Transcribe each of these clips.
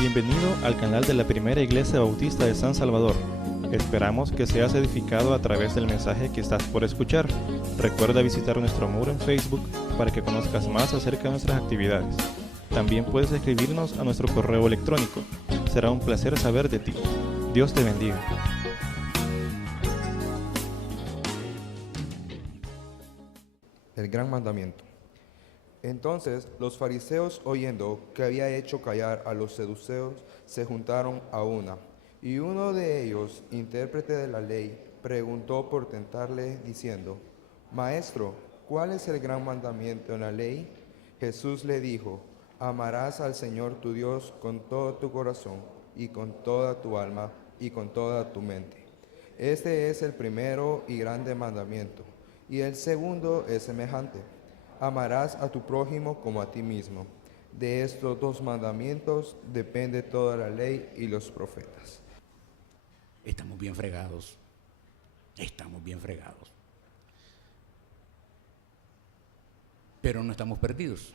Bienvenido al canal de la Primera Iglesia Bautista de San Salvador. Esperamos que seas edificado a través del mensaje que estás por escuchar. Recuerda visitar nuestro muro en Facebook para que conozcas más acerca de nuestras actividades. También puedes escribirnos a nuestro correo electrónico. Será un placer saber de ti. Dios te bendiga. El gran mandamiento. Entonces los fariseos, oyendo que había hecho callar a los saduceos, se juntaron a una. Y uno de ellos, intérprete de la ley, preguntó por tentarle, diciendo: Maestro, ¿cuál es el gran mandamiento en la ley? Jesús le dijo: Amarás al Señor tu Dios con todo tu corazón, y con toda tu alma, y con toda tu mente. Este es el primero y grande mandamiento. Y el segundo es semejante: amarás a tu prójimo como a ti mismo. De estos dos mandamientos depende toda la ley y los profetas. Estamos bien fregados. Estamos bien fregados. Pero no estamos perdidos.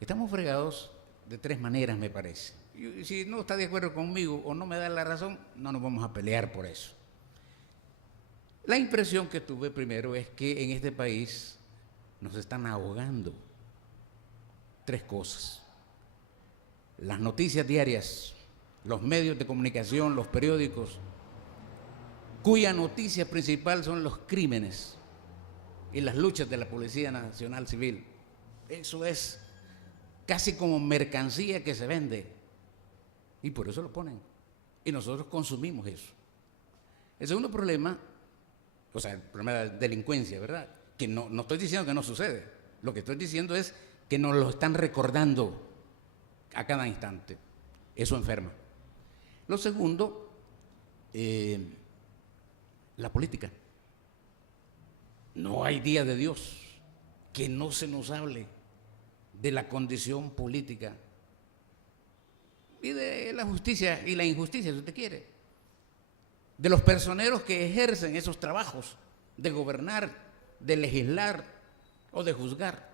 Estamos fregados de tres maneras, me parece. Y si no está de acuerdo conmigo o no me da la razón, no nos vamos a pelear por eso. La impresión que tuve primero es que en este país nos están ahogando tres cosas: las noticias diarias, los medios de comunicación, los periódicos, cuya noticia principal son los crímenes y las luchas de la Policía Nacional Civil. Eso es casi como mercancía que se vende, y por eso lo ponen, y nosotros consumimos eso. El segundo problema, o sea, el problema de la delincuencia, ¿verdad? Que no estoy diciendo que no sucede. Lo que estoy diciendo es que nos lo están recordando a cada instante. Eso enferma. Lo segundo, la política. No hay día de Dios que no se nos hable de la condición política y de la justicia y la injusticia, si usted quiere, de los personeros que ejercen esos trabajos de gobernar, de legislar o de juzgar.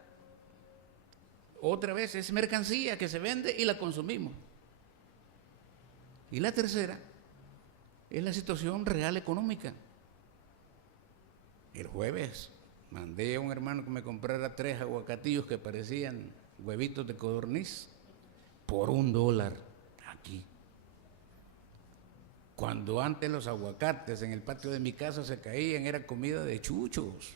Otra vez es mercancía que se vende y la consumimos. Y la tercera es la situación real económica. El jueves mandé a un hermano que me comprara 3 aguacatillos que parecían huevitos de codorniz por $1 aquí. Cuando antes los aguacates en el patio de mi casa se caían, era comida de chuchos.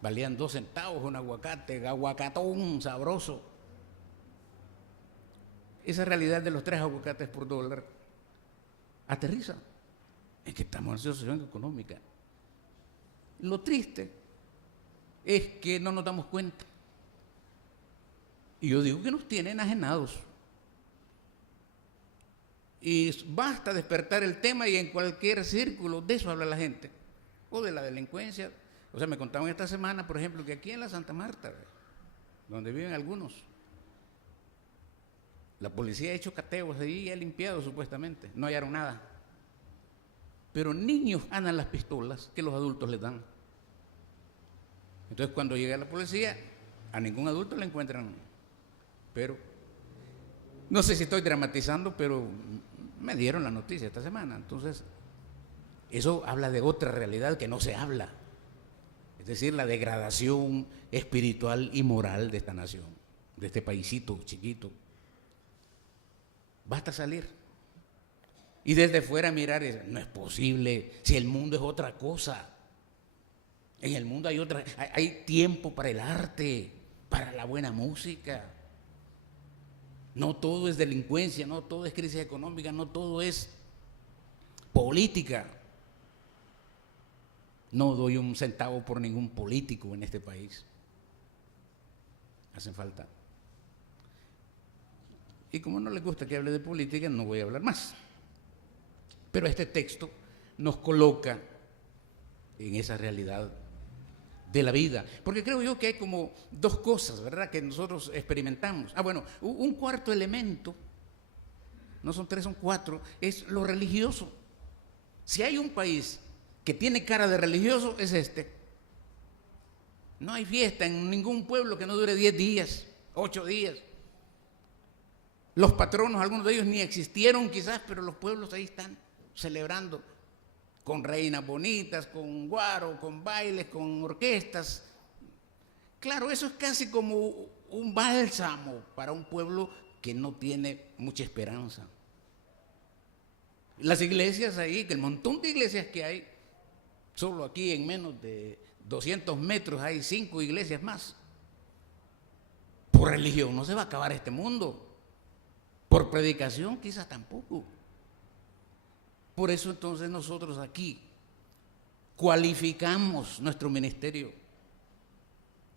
Valían 2 centavos un aguacate, aguacatón sabroso. Esa realidad de los 3 aguacates por $1 aterriza en que estamos en una situación económica. Lo triste es que no nos damos cuenta. Y yo digo que nos tienen enajenados. Y basta despertar el tema y en cualquier círculo de eso habla la gente. O de la delincuencia. O sea, me contaban esta semana, por ejemplo, que aquí en la Santa Marta, donde viven algunos, la policía ha hecho cateos ahí y ha limpiado supuestamente. No hallaron nada. Pero niños andan las pistolas que los adultos les dan. Entonces, cuando llega la policía, a ningún adulto le encuentran. Pero, no sé si estoy dramatizando, pero me dieron la noticia esta semana. Entonces, eso habla de otra realidad que no se habla. Es decir, la degradación espiritual y moral de esta nación, de este paisito chiquito. Basta salir y desde fuera mirar, no es posible, si el mundo es otra cosa. En el mundo hay tiempo para el arte, para la buena música. No todo es delincuencia, no todo es crisis económica, no todo es política. No doy un centavo por ningún político en este país. Hacen falta. Y como no les gusta que hable de política, no voy a hablar más. Pero este texto nos coloca en esa realidad de la vida. Porque creo yo que hay como 2 cosas, ¿verdad?, que nosotros experimentamos. Bueno, un cuarto elemento, no son 3, son 4, es lo religioso. Si hay un país que tiene cara de religioso, es este. No hay fiesta en ningún pueblo que no dure 10 días, 8 días. Los patronos, algunos de ellos ni existieron quizás, pero los pueblos ahí están celebrando con reinas bonitas, con guaro, con bailes, con orquestas. Claro, eso es casi como un bálsamo para un pueblo que no tiene mucha esperanza. Las iglesias ahí, que el montón de iglesias que hay, solo aquí en menos de 200 metros hay 5 iglesias más. Por religión no se va a acabar este mundo. Por predicación quizás tampoco. Por eso entonces nosotros aquí cualificamos nuestro ministerio.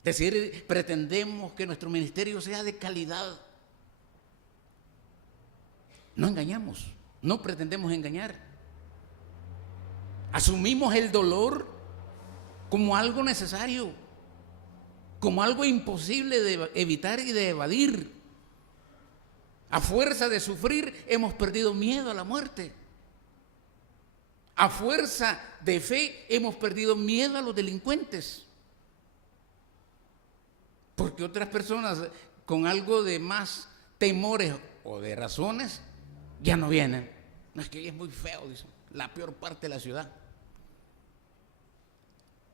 Es decir, pretendemos que nuestro ministerio sea de calidad. No engañamos, no pretendemos engañar. Asumimos el dolor como algo necesario, como algo imposible de evitar y de evadir. A fuerza de sufrir hemos perdido miedo a la muerte. A fuerza de fe hemos perdido miedo a los delincuentes. Porque otras personas con algo de más temores o de razones ya no vienen. No, es que ahí es muy feo, dicen, la peor parte de la ciudad.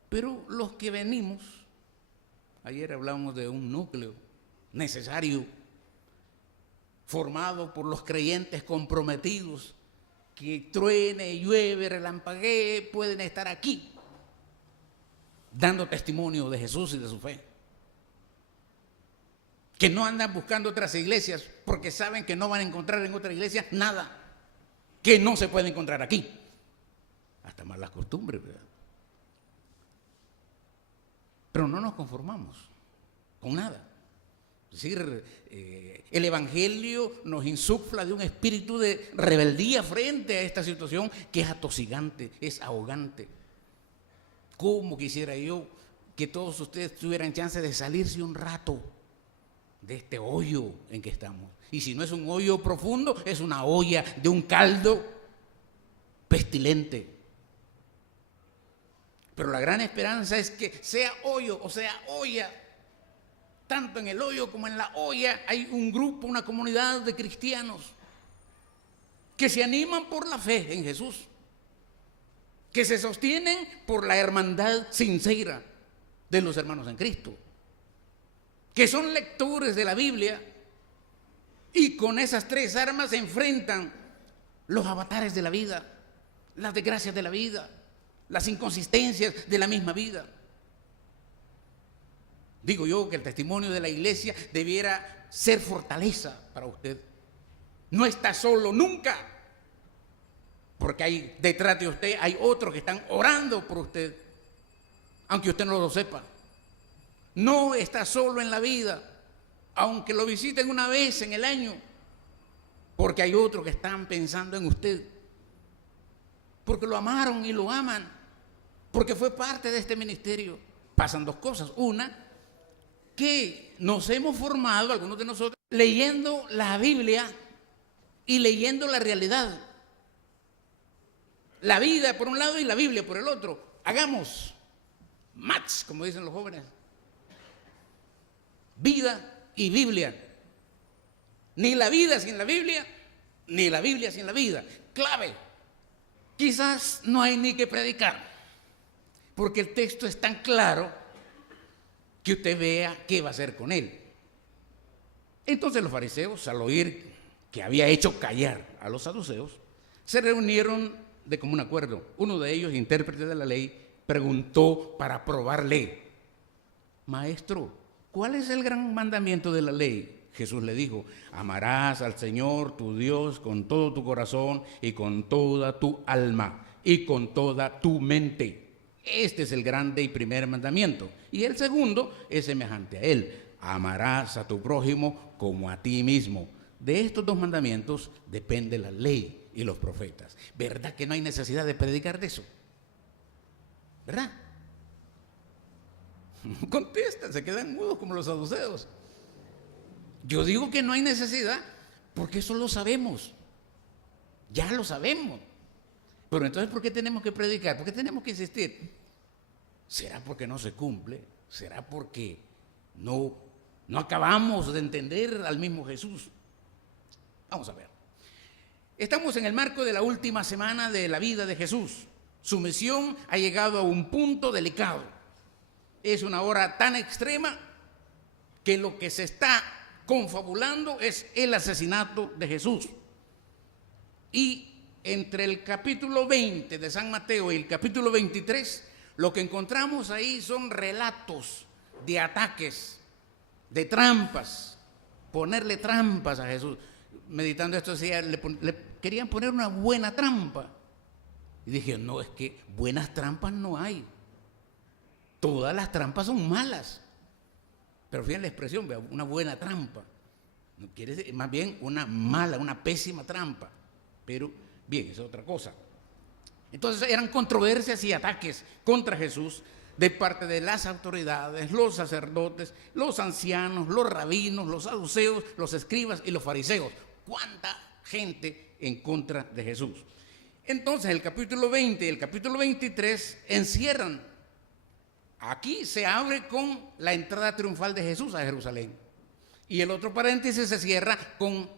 Pero los que venimos, ayer hablamos de un núcleo necesario, formado por los creyentes comprometidos, que truene, llueve, relampaguee, pueden estar aquí, dando testimonio de Jesús y de su fe. Que no andan buscando otras iglesias porque saben que no van a encontrar en otra iglesia nada que no se puede encontrar aquí. Hasta malas costumbres, ¿verdad? Pero no nos conformamos con nada. Es decir, el Evangelio nos insufla de un espíritu de rebeldía frente a esta situación que es atosigante, es ahogante. ¿Cómo quisiera yo que todos ustedes tuvieran chance de salirse un rato de este hoyo en que estamos? Y si no es un hoyo profundo, es una olla de un caldo pestilente. Pero la gran esperanza es que sea hoyo o sea olla, tanto en el hoyo como en la olla hay un grupo, una comunidad de cristianos que se animan por la fe en Jesús, que se sostienen por la hermandad sincera de los hermanos en Cristo, que son lectores de la Biblia y con esas 3 armas se enfrentan los avatares de la vida, las desgracias de la vida, las inconsistencias de la misma vida. Digo yo que el testimonio de la iglesia debiera ser fortaleza para usted. No está solo nunca, porque hay detrás de usted, hay otros que están orando por usted, aunque usted no lo sepa. No está solo en la vida, aunque lo visiten una vez en el año, porque hay otros que están pensando en usted, porque lo amaron y lo aman, porque fue parte de este ministerio. Pasan 2 cosas. Una, que nos hemos formado, algunos de nosotros, leyendo la Biblia y leyendo la realidad. La vida por un lado y la Biblia por el otro. Hagamos match, como dicen los jóvenes. Vida y Biblia. Ni la vida sin la Biblia, ni la Biblia sin la vida. Clave. Quizás no hay ni que predicar, porque el texto es tan claro que usted vea qué va a hacer con él. Entonces los fariseos, al oír que había hecho callar a los saduceos, se reunieron de común acuerdo. Uno de ellos, intérprete de la ley, preguntó para probarle: Maestro, ¿cuál es el gran mandamiento de la ley? Jesús le dijo: amarás al Señor tu Dios con todo tu corazón y con toda tu alma y con toda tu mente. Este es el grande y primer mandamiento. Y el segundo es semejante a él: amarás a tu prójimo como a ti mismo. De estos 2 mandamientos depende la ley y los profetas. ¿Verdad que no hay necesidad de predicar de eso? ¿Verdad? Contestan, se quedan mudos como los saduceos. Yo digo que no hay necesidad porque eso lo sabemos. Ya lo sabemos. Pero entonces, ¿por qué tenemos que predicar? ¿Por qué tenemos que insistir? ¿Será porque no se cumple? ¿Será porque no acabamos de entender al mismo Jesús? Vamos a ver. Estamos en el marco de la última semana de la vida de Jesús. Su misión ha llegado a un punto delicado. Es una hora tan extrema que lo que se está confabulando es el asesinato de Jesús. Y entre el capítulo 20 de San Mateo y el capítulo 23, lo que encontramos ahí son relatos de ataques, de trampas, ponerle trampas a Jesús. Meditando esto, decía, le querían poner una buena trampa. Y dije, no, es que buenas trampas no hay. Todas las trampas son malas. Pero fíjense la expresión, vea, una buena trampa. No quiere decir, más bien una mala, una pésima trampa. Pero bien, es otra cosa. Entonces eran controversias y ataques contra Jesús de parte de las autoridades, los sacerdotes, los ancianos, los rabinos, los saduceos, los escribas y los fariseos. ¿Cuánta gente en contra de Jesús? Entonces el capítulo 20 y el capítulo 23 encierran. Aquí se abre con la entrada triunfal de Jesús a Jerusalén. Y el otro paréntesis se cierra con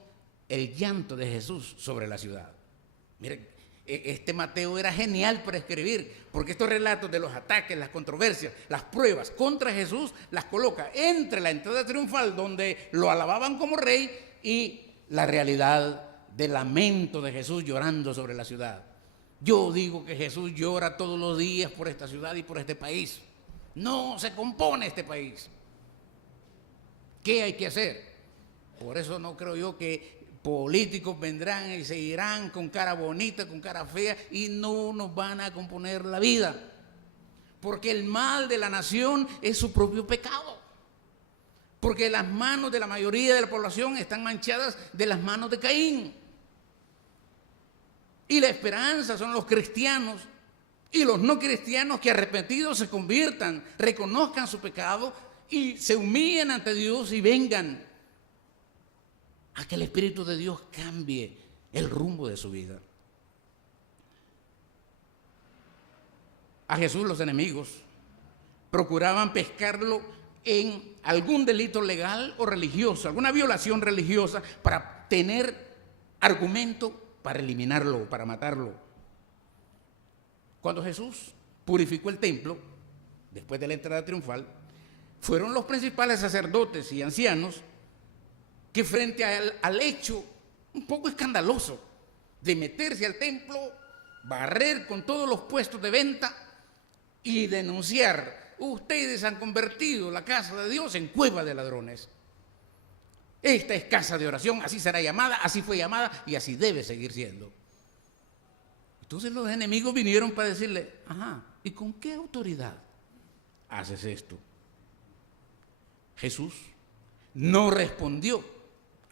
el llanto de Jesús sobre la ciudad. Miren, este Mateo era genial para escribir, porque estos relatos de los ataques, las controversias, las pruebas contra Jesús, las coloca entre la entrada triunfal, donde lo alababan como rey, y la realidad del lamento de Jesús llorando sobre la ciudad. Yo digo que Jesús llora todos los días por esta ciudad y por este país. No se compone este país. ¿Qué hay que hacer? Por eso no creo yo que políticos vendrán y se irán con cara bonita, con cara fea, y no nos van a componer la vida. Porque el mal de la nación es su propio pecado. Porque las manos de la mayoría de la población están manchadas de las manos de Caín. Y la esperanza son los cristianos y los no cristianos que arrepentidos se conviertan, reconozcan su pecado y se humillen ante Dios y vengan a que el Espíritu de Dios cambie el rumbo de su vida. A Jesús los enemigos procuraban pescarlo en algún delito legal o religioso, alguna violación religiosa, para tener argumento para eliminarlo, para matarlo. Cuando Jesús purificó el templo, después de la entrada triunfal, fueron los principales sacerdotes y ancianos que frente al hecho un poco escandaloso de meterse al templo, barrer con todos los puestos de venta y denunciar: ustedes han convertido la casa de Dios en cueva de ladrones. Esta es casa de oración, así será llamada, así fue llamada y así debe seguir siendo. Entonces los enemigos vinieron para decirle: ajá, ¿y con qué autoridad haces esto? Jesús no respondió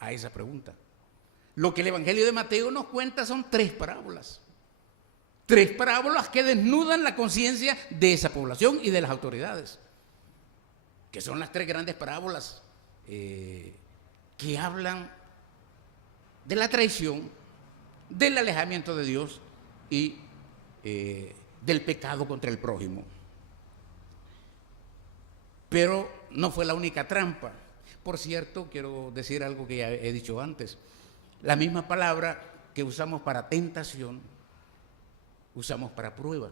a esa pregunta. Lo que el Evangelio de Mateo nos cuenta son 3 parábolas. 3 parábolas que desnudan la conciencia de esa población y de las autoridades, que son las 3 grandes parábolas que hablan de la traición, del alejamiento de Dios y del pecado contra el prójimo. Pero no fue la única trampa. Por cierto, quiero decir algo que ya he dicho antes. La misma palabra que usamos para tentación, usamos para prueba.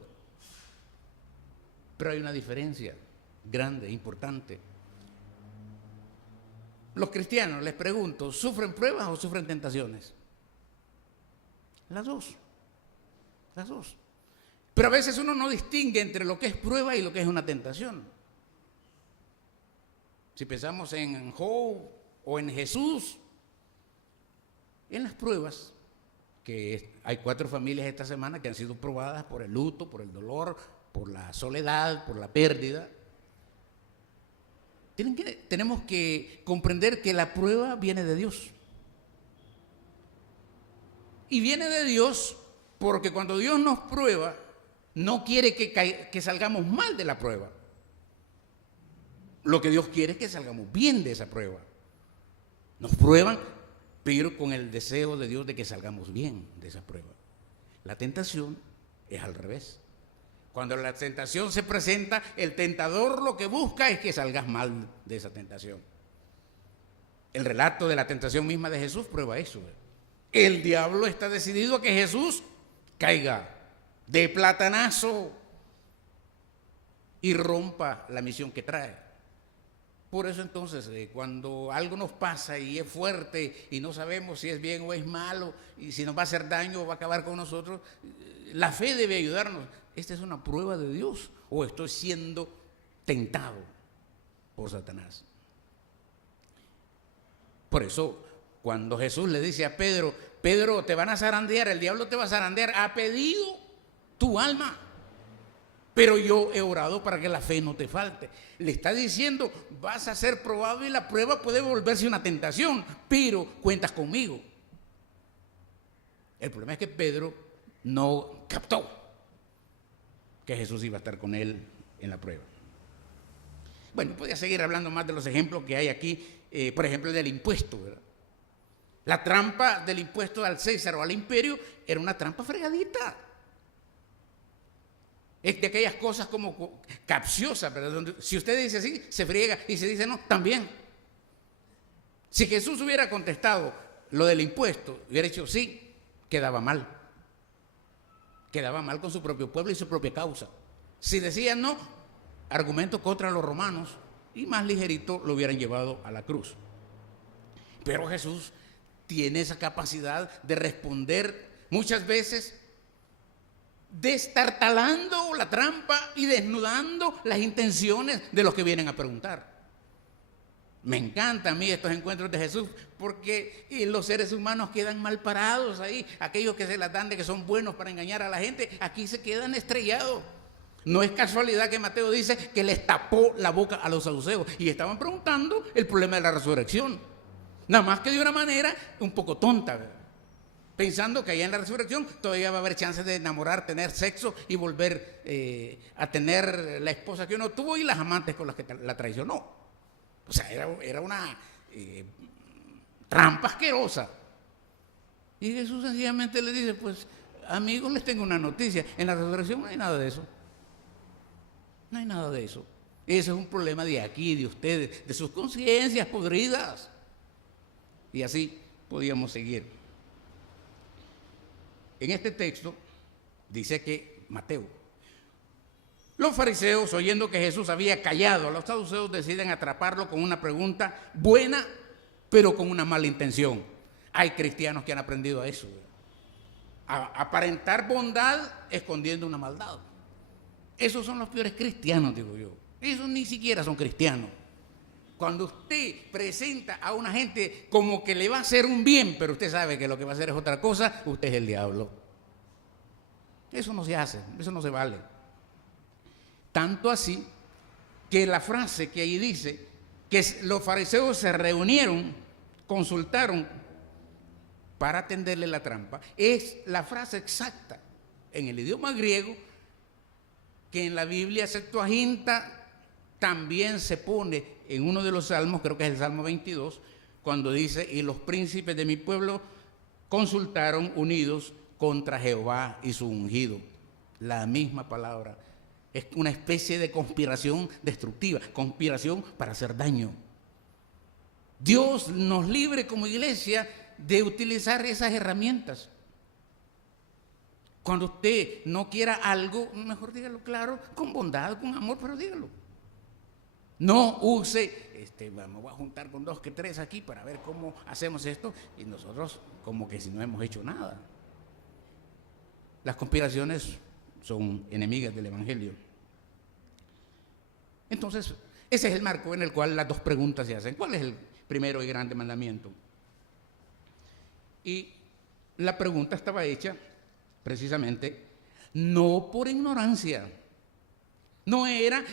Pero hay una diferencia grande, importante. Los cristianos, les pregunto, ¿sufren pruebas o sufren tentaciones? Las dos. Las dos. Pero a veces uno no distingue entre lo que es prueba y lo que es una tentación. Si pensamos en Job o en Jesús, en las pruebas, que hay 4 familias esta semana que han sido probadas por el luto, por el dolor, por la soledad, por la pérdida. Tenemos que comprender que la prueba viene de Dios. Y viene de Dios porque cuando Dios nos prueba, no quiere que salgamos mal de la prueba. Lo que Dios quiere es que salgamos bien de esa prueba. Nos prueban, pero con el deseo de Dios de que salgamos bien de esa prueba. La tentación es al revés. Cuando la tentación se presenta, el tentador lo que busca es que salgas mal de esa tentación. El relato de la tentación misma de Jesús prueba eso. El diablo está decidido a que Jesús caiga de platanazo y rompa la misión que trae. Por eso entonces, cuando algo nos pasa y es fuerte y no sabemos si es bien o es malo y si nos va a hacer daño o va a acabar con nosotros, la fe debe ayudarnos. ¿Esta es una prueba de Dios o estoy siendo tentado por Satanás? Por eso, cuando Jesús le dice a Pedro, Pedro, te van a zarandear, el diablo te va a zarandear, ha pedido tu alma, pero yo he orado para que la fe no te falte. Le está diciendo, vas a ser probado y la prueba puede volverse una tentación, pero cuentas conmigo. El problema es que Pedro no captó que Jesús iba a estar con él en la prueba. Bueno, podría seguir hablando más de los ejemplos que hay aquí, por ejemplo, del impuesto, ¿verdad? La trampa del impuesto al César o al imperio era una trampa fregadita. Es de aquellas cosas como capciosas, ¿verdad? Donde, si usted dice sí, se friega, y si dice no, también. Si Jesús hubiera contestado lo del impuesto, hubiera dicho sí, quedaba mal. Quedaba mal con su propio pueblo y su propia causa. Si decía no, argumento contra los romanos, y más ligerito lo hubieran llevado a la cruz. Pero Jesús tiene esa capacidad de responder muchas veces destartalando la trampa y desnudando las intenciones de los que vienen a preguntar. Me encantan a mí estos encuentros de Jesús porque los seres humanos quedan mal parados ahí. Aquellos que se las dan de que son buenos para engañar a la gente, aquí se quedan estrellados. No es casualidad que Mateo dice que les tapó la boca a los saduceos y estaban preguntando el problema de la resurrección. Nada más que de una manera un poco tonta, ¿verdad? Pensando que allá en la resurrección todavía va a haber chances de enamorar, tener sexo y volver a tener la esposa que uno tuvo y las amantes con las que la traicionó. O sea, era una trampa asquerosa. Y Jesús sencillamente le dice, pues, amigos, les tengo una noticia. En la resurrección no hay nada de eso. No hay nada de eso. Ese es un problema de aquí, de ustedes, de sus conciencias podridas. Y así podíamos seguir. En este texto dice que Mateo, los fariseos, oyendo que Jesús había callado, los saduceos deciden atraparlo con una pregunta buena, pero con una mala intención. Hay cristianos que han aprendido a eso, a aparentar bondad escondiendo una maldad. Esos son los peores cristianos, digo yo. Esos ni siquiera son cristianos. Cuando usted presenta a una gente como que le va a hacer un bien, pero usted sabe que lo que va a hacer es otra cosa, usted es el diablo. Eso no se hace, eso no se vale. Tanto así que la frase que ahí dice que los fariseos se reunieron, consultaron para tenderle la trampa, es la frase exacta en el idioma griego que en la Biblia Septuaginta también se pone en uno de los salmos, creo que es el Salmo 22, cuando dice, y los príncipes de mi pueblo consultaron unidos contra Jehová y su ungido. La misma palabra. Es una especie de conspiración destructiva, conspiración para hacer daño. Dios nos libre como iglesia de utilizar esas herramientas. Cuando usted no quiera algo, mejor dígalo claro, con bondad, con amor, pero dígalo. No use, me voy a juntar con 2 que 3 aquí para ver cómo hacemos esto y nosotros como que si no hemos hecho nada. Las conspiraciones son enemigas del Evangelio. Entonces, ese es el marco en el cual las 2 preguntas se hacen. ¿Cuál es el primero y grande mandamiento? Y la pregunta estaba hecha precisamente no por ignorancia. No era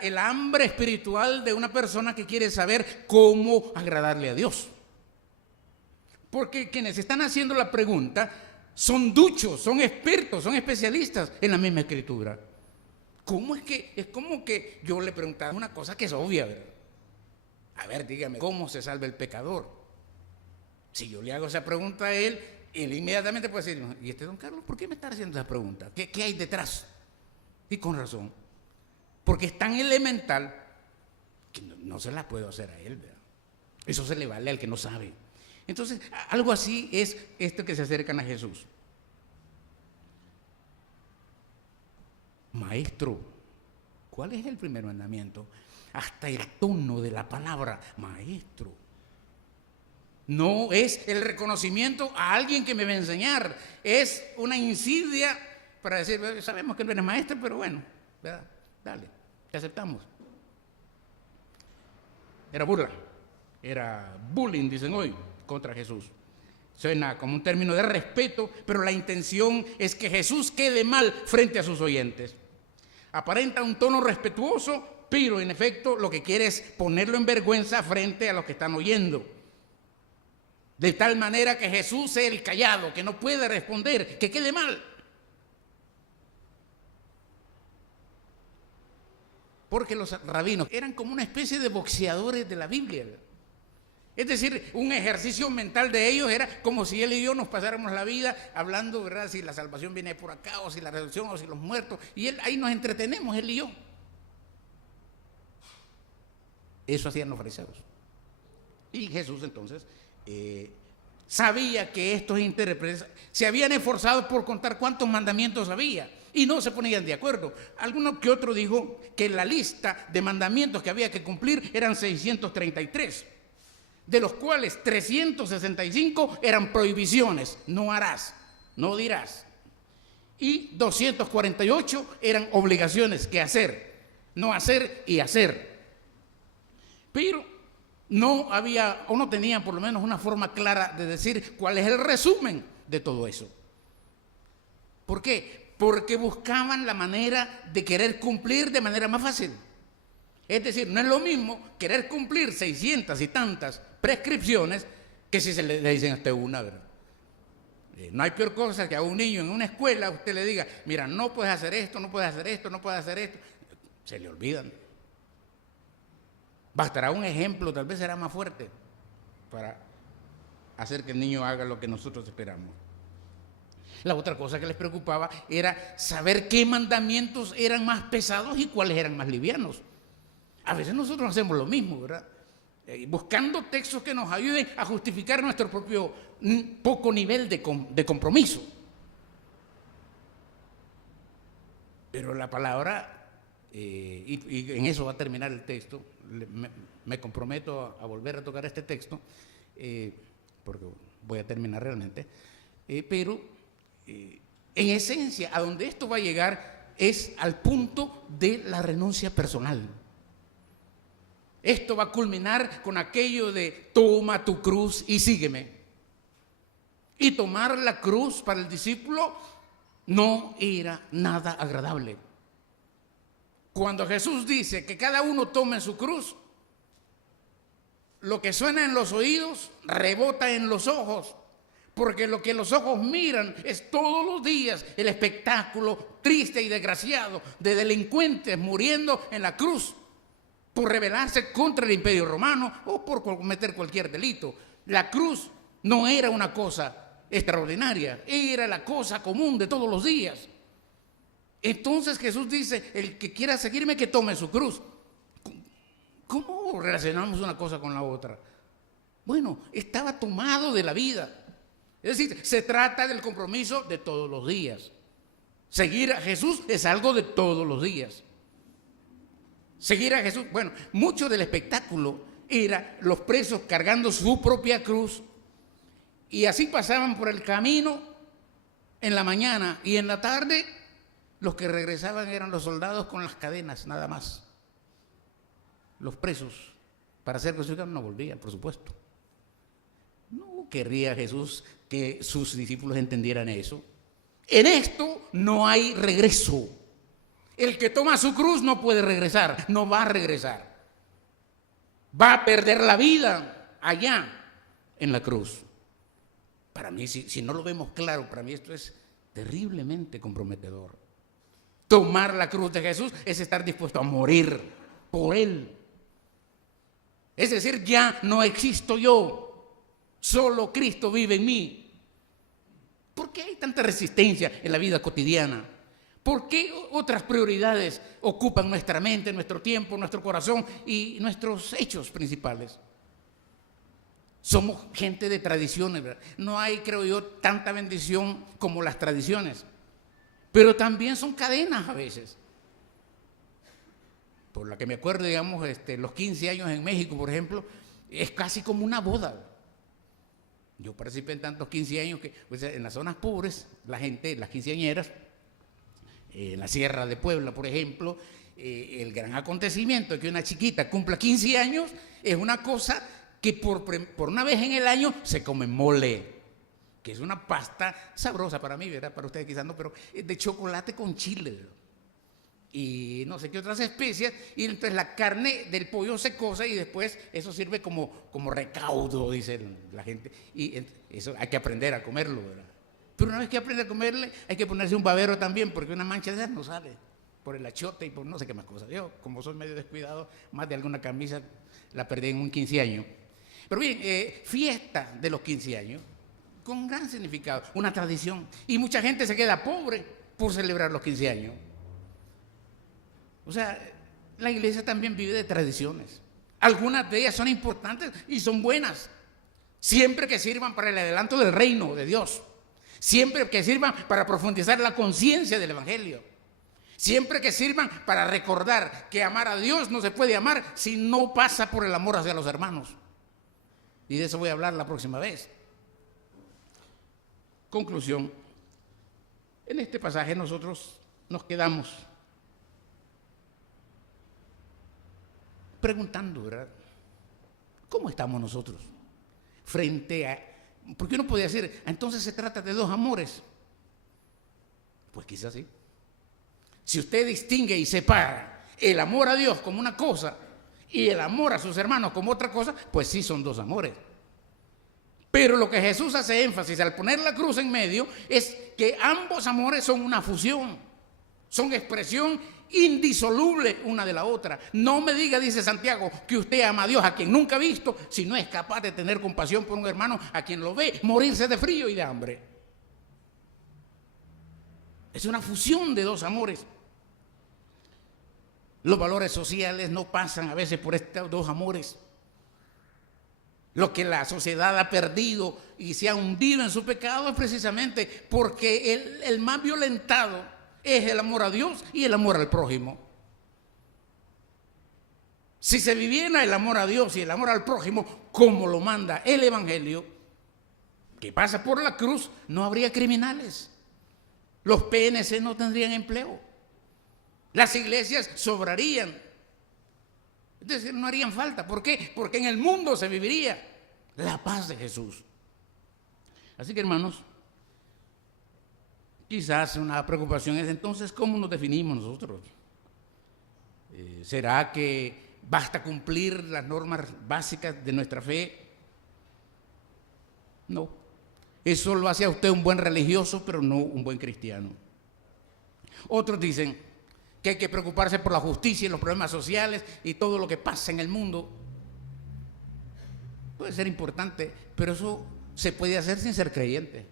el hambre espiritual de una persona que quiere saber cómo agradarle a Dios. Porque quienes están haciendo la pregunta son duchos, son expertos, son especialistas en la misma escritura. ¿Cómo es que? Es como que yo le preguntaba una cosa que es obvia, ¿verdad? A ver, dígame, ¿cómo se salva el pecador? Si yo le hago esa pregunta a él inmediatamente puede decir, ¿y don Carlos, por qué me está haciendo esa pregunta? ¿Qué hay detrás? Y con razón. Porque es tan elemental que no se la puedo hacer a él, ¿verdad? Eso se le vale al que no sabe. Entonces, algo así es esto que se acercan a Jesús. Maestro, ¿cuál es el primer mandamiento? Hasta el tono de la palabra maestro. No es el reconocimiento a alguien que me va a enseñar, es una insidia para decir, sabemos que no eres maestro, pero bueno, ¿verdad? Dale, te aceptamos. Era burla, era bullying, dicen hoy, contra Jesús. Suena como un término de respeto, pero la intención es que Jesús quede mal frente a sus oyentes. Aparenta un tono respetuoso, pero en efecto lo que quiere es ponerlo en vergüenza frente a los que están oyendo. De tal manera que Jesús sea el callado, que no puede responder, que quede mal. Porque los rabinos eran como una especie de boxeadores de la Biblia. Es decir, un ejercicio mental de ellos era como si él y yo nos pasáramos la vida hablando, ¿verdad? Si la salvación viene por acá, o si la resurrección, o si los muertos. Y ahí nos entretenemos, él y yo. Eso hacían los fariseos. Y Jesús entonces sabía que estos intérpretes se habían esforzado por contar cuántos mandamientos había y no se ponían de acuerdo. Alguno que otro dijo que la lista de mandamientos que había que cumplir eran 633. De los cuales 365 eran prohibiciones, no harás, no dirás. Y 248 eran obligaciones, que hacer, no hacer y hacer. Pero no había, o no tenían por lo menos una forma clara de decir cuál es el resumen de todo eso. ¿Por qué? Porque buscaban la manera de querer cumplir de manera más fácil. Es decir, no es lo mismo querer cumplir 600 y tantas prescripciones que si se le dicen a usted una, ¿verdad? No hay peor cosa que a un niño en una escuela usted le diga, mira, no puedes hacer esto, no puedes hacer esto, no puedes hacer esto. Se le olvidan. Bastará un ejemplo, tal vez será más fuerte para hacer que el niño haga lo que nosotros esperamos. La otra cosa que les preocupaba era saber qué mandamientos eran más pesados y cuáles eran más livianos. A veces nosotros hacemos lo mismo, ¿verdad? Buscando textos que nos ayuden a justificar nuestro propio poco nivel de compromiso. Pero la palabra, y en eso va a terminar el texto, me comprometo a volver a tocar este texto, porque voy a terminar realmente, pero en esencia, a donde esto va a llegar es al punto de la renuncia personal. Esto va a culminar con aquello de toma tu cruz y sígueme. Y tomar la cruz para el discípulo no era nada agradable. Cuando Jesús dice que cada uno tome su cruz, lo que suena en los oídos rebota en los ojos, porque lo que los ojos miran es todos los días el espectáculo triste y desgraciado de delincuentes muriendo en la cruz por rebelarse contra el Imperio Romano o por cometer cualquier delito. La cruz no era una cosa extraordinaria, era la cosa común de todos los días. Entonces Jesús dice, el que quiera seguirme que tome su cruz. ¿Cómo relacionamos una cosa con la otra? Bueno, estaba tomado de la vida. Es decir, se trata del compromiso de todos los días. Seguir a Jesús es algo de todos los días. Seguir a Jesús, bueno, mucho del espectáculo era los presos cargando su propia cruz y así pasaban por el camino en la mañana y en la tarde los que regresaban eran los soldados con las cadenas, nada más. Los presos, para ser crucificados, no volvían, por supuesto. No querría Jesús que sus discípulos entendieran eso. En esto no hay regreso. El que toma su cruz no puede regresar, no va a regresar. Va a perder la vida allá en la cruz. Para mí, si no lo vemos claro, para mí esto es terriblemente comprometedor. Tomar la cruz de Jesús es estar dispuesto a morir por Él. Es decir, ya no existo yo, solo Cristo vive en mí. ¿Por qué hay tanta resistencia en la vida cotidiana? ¿Por qué otras prioridades ocupan nuestra mente, nuestro tiempo, nuestro corazón y nuestros hechos principales? Somos gente de tradiciones, ¿verdad? No hay, creo yo, tanta bendición como las tradiciones. Pero también son cadenas a veces. Por la que me acuerdo, digamos, los 15 años en México, por ejemplo, es casi como una boda. Yo participé en tantos 15 años que pues, en las zonas pobres, la gente, las quinceañeras, en la Sierra de Puebla, por ejemplo, el gran acontecimiento de que una chiquita cumpla 15 años es una cosa que por una vez en el año se come mole, que es una pasta sabrosa para mí, ¿verdad? Para ustedes quizás no, pero de chocolate con chile, ¿verdad? Y no sé qué otras especias, y entonces la carne del pollo se cose y después eso sirve como recaudo, dice la gente, y eso hay que aprender a comerlo, ¿verdad? Pero una vez que aprende a comerle, hay que ponerse un babero también, porque una mancha de esas no sale, por el achote y por no sé qué más cosas. Yo, como soy medio descuidado, más de alguna camisa la perdí en un 15 años. Pero bien, fiesta de los 15 años, con gran significado, una tradición, y mucha gente se queda pobre por celebrar los 15 años. O sea, la iglesia también vive de tradiciones. Algunas de ellas son importantes y son buenas, siempre que sirvan para el adelanto del reino de Dios, siempre que sirvan para profundizar la conciencia del Evangelio, siempre que sirvan para recordar que amar a Dios no se puede amar si no pasa por el amor hacia los hermanos. Y de eso voy a hablar la próxima vez. Conclusión. En este pasaje nosotros nos quedamos preguntando, ¿verdad? ¿Cómo estamos nosotros frente a...? Porque uno podría decir, entonces se trata de dos amores. Pues quizás sí. Si usted distingue y separa el amor a Dios como una cosa y el amor a sus hermanos como otra cosa, pues sí son dos amores. Pero lo que Jesús hace énfasis al poner la cruz en medio es que ambos amores son una fusión, son expresión indisoluble una de la otra. No me diga, dice Santiago, que usted ama a Dios a quien nunca ha visto, si no es capaz de tener compasión por un hermano a quien lo ve morirse de frío y de hambre. Es una fusión de dos amores. Los valores sociales no pasan a veces por estos dos amores. Lo que la sociedad ha perdido y se ha hundido en su pecado es precisamente porque el más violentado es el amor a Dios y el amor al prójimo. Si se viviera el amor a Dios y el amor al prójimo como lo manda el Evangelio, que pasa por la cruz, no habría criminales. Los PNC no tendrían empleo. Las iglesias sobrarían. Es decir, no harían falta. ¿Por qué? Porque en el mundo se viviría la paz de Jesús. Así que, hermanos, quizás una preocupación es entonces cómo nos definimos nosotros. ¿Será que basta cumplir las normas básicas de nuestra fe? No. Eso lo hace a usted un buen religioso, pero no un buen cristiano. Otros dicen que hay que preocuparse por la justicia y los problemas sociales y todo lo que pasa en el mundo. Puede ser importante, pero eso se puede hacer sin ser creyente.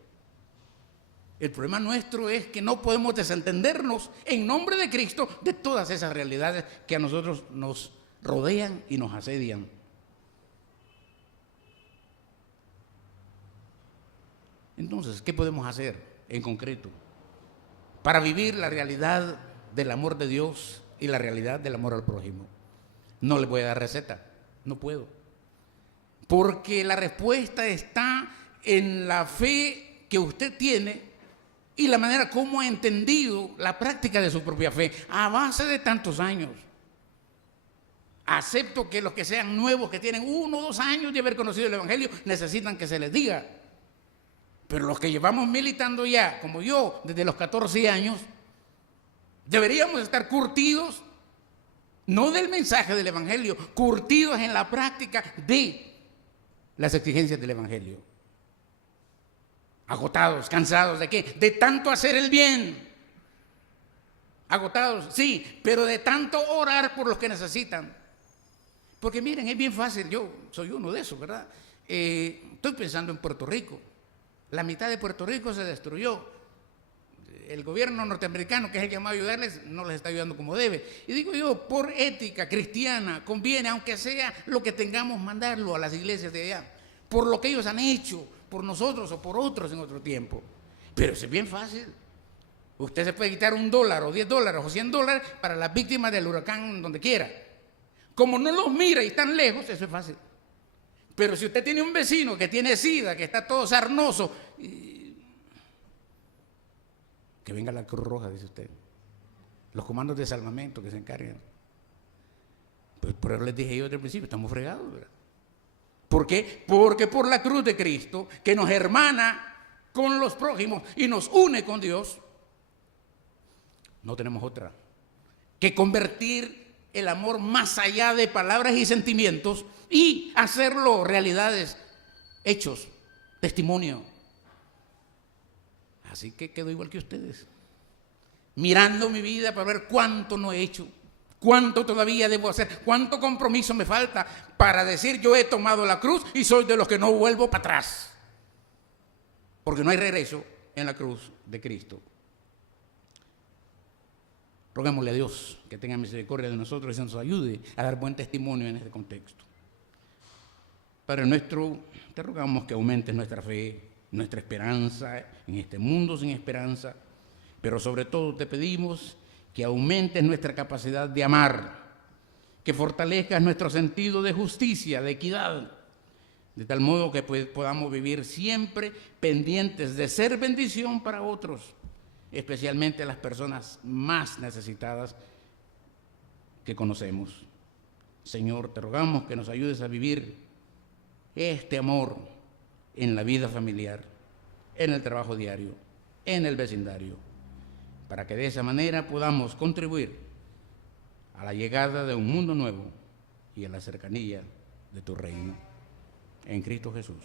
El problema nuestro es que no podemos desentendernos en nombre de Cristo de todas esas realidades que a nosotros nos rodean y nos asedian. Entonces, ¿qué podemos hacer en concreto para vivir la realidad del amor de Dios y la realidad del amor al prójimo? No le voy a dar receta, no puedo. Porque la respuesta está en la fe que usted tiene y la manera como ha entendido la práctica de su propia fe a base de tantos años. Acepto que los que sean nuevos, que tienen 1 o 2 años de haber conocido el Evangelio, necesitan que se les diga. Pero los que llevamos militando ya, como yo, desde los 14 años, deberíamos estar curtidos, no del mensaje del Evangelio, curtidos en la práctica de las exigencias del Evangelio. Agotados, cansados ¿de qué? De tanto hacer el bien. Agotados, sí, pero de tanto orar por los que necesitan. Porque miren, es bien fácil, yo soy uno de esos, ¿verdad? Estoy pensando en Puerto Rico. La mitad de Puerto Rico se destruyó. El gobierno norteamericano, que es el que va a ayudarles, no les está ayudando como debe. Y digo yo, por ética cristiana, conviene, aunque sea lo que tengamos, mandarlo a las iglesias de allá. por lo que ellos han hecho, por nosotros o por otros en otro tiempo. Pero eso es bien fácil. Usted se puede quitar $1 o $10 o $100 para las víctimas del huracán donde quiera. Como no los mira y están lejos, eso es fácil. Pero si usted tiene un vecino que tiene SIDA, que está todo sarnoso, que venga la Cruz Roja, dice usted. Los comandos de salvamento que se encarguen. Pues por eso les dije yo desde el principio, estamos fregados, ¿verdad? ¿Por qué? Porque por la cruz de Cristo, que nos hermana con los prójimos y nos une con Dios, no tenemos otra que convertir el amor más allá de palabras y sentimientos y hacerlo realidades, hechos, testimonio. Así que quedo igual que ustedes, mirando mi vida para ver cuánto no he hecho, cuánto todavía debo hacer, cuánto compromiso me falta para decir yo he tomado la cruz y soy de los que no vuelvo para atrás. Porque no hay regreso en la cruz de Cristo. Rogámosle a Dios que tenga misericordia de nosotros y se nos ayude a dar buen testimonio en este contexto. Padre nuestro, te rogamos que aumentes nuestra fe, nuestra esperanza en este mundo sin esperanza, pero sobre todo te pedimos que aumentes nuestra capacidad de amar, que fortalezcas nuestro sentido de justicia, de equidad, de tal modo que podamos vivir siempre pendientes de ser bendición para otros, especialmente las personas más necesitadas que conocemos. Señor, te rogamos que nos ayudes a vivir este amor en la vida familiar, en el trabajo diario, en el vecindario, para que de esa manera podamos contribuir a la llegada de un mundo nuevo y a la cercanía de tu reino. En Cristo Jesús.